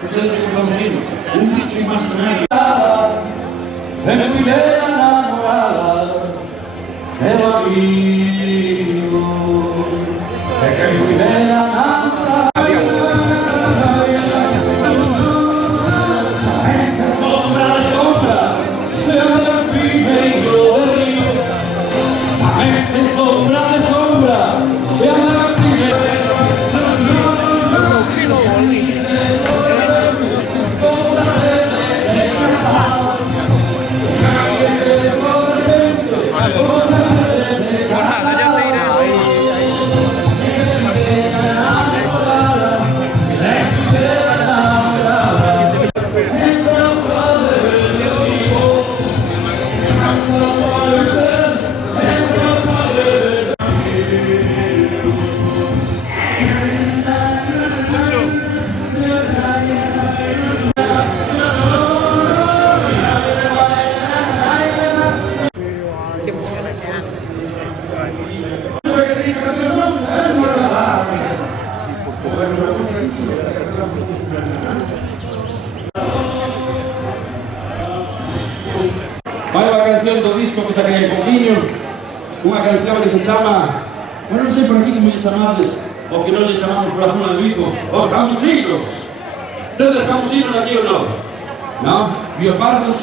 Ustedes se conocieron, un dicho imaginario. De mi vida enamorada, el amigo, de que mi vida enamorada. Vai la canción do disco que saquei en Conviño, unha canción que se chama, bueno, non sei por aquí como lle chamades, o que non lle chamamos por la zona de Vigo, os causinos. Tedes causinos aquí ou non? Non? E os bardos?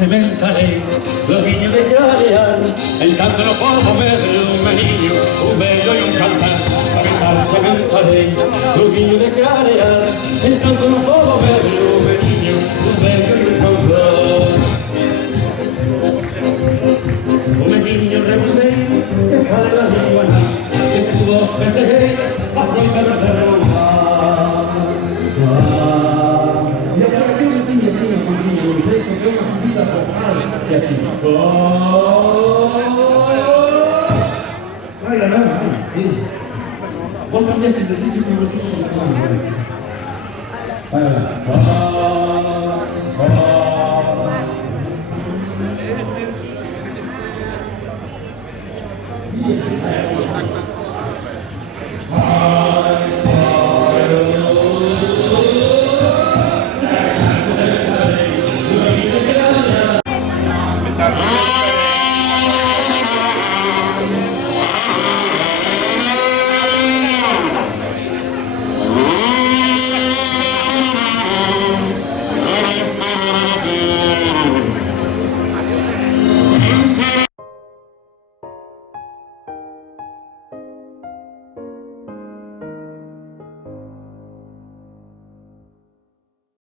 Sementaré lo viño de clarear, en tanto no puedo ver un niño, un bello y un cantar. Sementaré lo viño de clarear, en tanto no puedo ver un niño, un bello y un cantar. Un niño revolvé, que sale la lengua, que tu voz persejé, a froita de derrumbar. Y ahora que un niño sigue con niño, y sé que una subida y así. Vaya, nada, sí. Vos cambiaste de sitio que vos hiciste. Vaya,